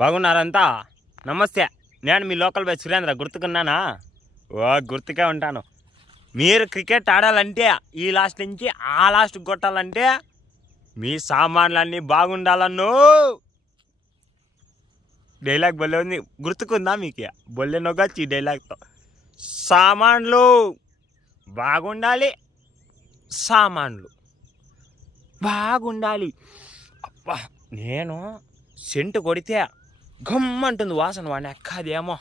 బాగున్నారంతా? నమస్తే. నేను మీ local boy Surendra. గుర్తుకున్నానా? గుర్తుకే ఉంటాను. మీరు క్రికెట్ ఆడాలంటే ఈ లాస్ట్ నుంచి ఆ లాస్ట్ కొట్టాలంటే మీ సామాన్లన్నీ బాగుండాలన్నో డైలాగ్ బొల్లే ఉంది. గుర్తుకుందా మీకు? బొల్లె నొగ్గొచ్చు ఈ డైలాగ్తో. సామాన్లు బాగుండాలి, సామాన్లు బాగుండాలి. అబ్బా, నేను సెంటు కొడితే గమ్మంటుంది వాసన. వాడిని ఎక్కదేమో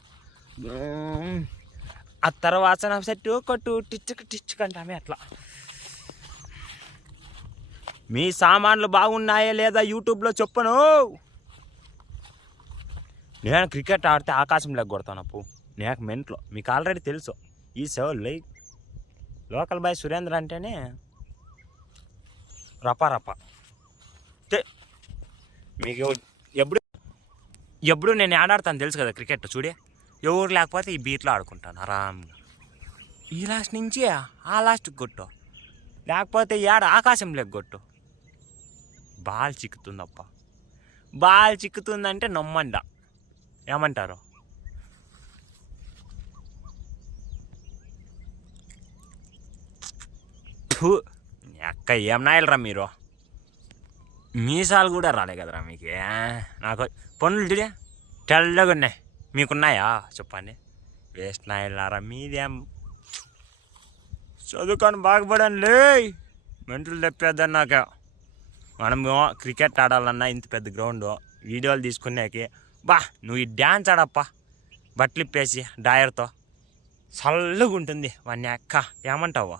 ఆ తర్వాత సెట్టు కొట్టు టిచ్చుకంటామే అట్లా. మీ సామాన్లు బాగున్నాయా లేదా యూట్యూబ్లో చెప్పను. నేను క్రికెట్ ఆడితే ఆకాశంలోకి కొడతాను అప్పు. నాకు మెంట్లో మీకు ఆల్రెడీ తెలుసు. ఈ సేవలు లోకల్ బాయ్ సురేంద్ర అంటేనే రపా మీకు ఎప్పుడు నేను ఆడాడతాను తెలుసు కదా క్రికెట్. చూడే, ఎవరు లేకపోతే ఈ బీట్లో ఆడుకుంటాను ఆరాంగా. ఈ లాస్ట్ నుంచి ఆ లాస్ట్కి కొట్టు, లేకపోతే ఏడ ఆకాశంలోకి కొట్టు. బాల్ చిక్కుతుందప్ప. బాల్ చిక్కుతుందంటే నమ్మండ. ఏమంటారు? అక్క ఏం నాయలరా మీరు. మీసాలు కూడా రాలే కదరా మీకు. నాకు పనులు చూడే తెల్లగా ఉన్నాయి. మీకున్నాయా చెప్పండి. వేస్ట్ నాయలారా మీదేం. చదువుకొని బాగుపడండి. మెంటలు తెప్పేద్దాం నాకు. మనము క్రికెట్ ఆడాలన్నా ఇంత పెద్ద గ్రౌండ్, వీడియోలు తీసుకునేకి నువ్వు ఈ డ్యాన్స్ ఆడప్ప బట్టలు ఇప్పేసి డాయర్తో చల్లగా ఉంటుంది. వాడిని అక్క ఏమంటావు?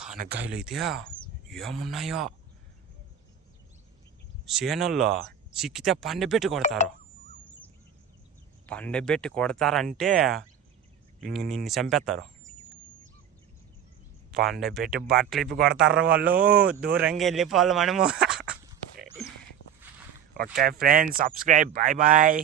కానకాయలు అయితే ఏమున్నాయో చేనుల్లో చిక్కితే పండబెట్టి కొడతారు. పండబెట్టి కొడతారంటే నిన్ను చంపేస్తారు. పండబెట్టి బట్టలు ఇప్పి కొడతారు వాళ్ళు. దూరంగా వెళ్ళిపోవాలి మనము. Okay friends, subscribe. Bye bye.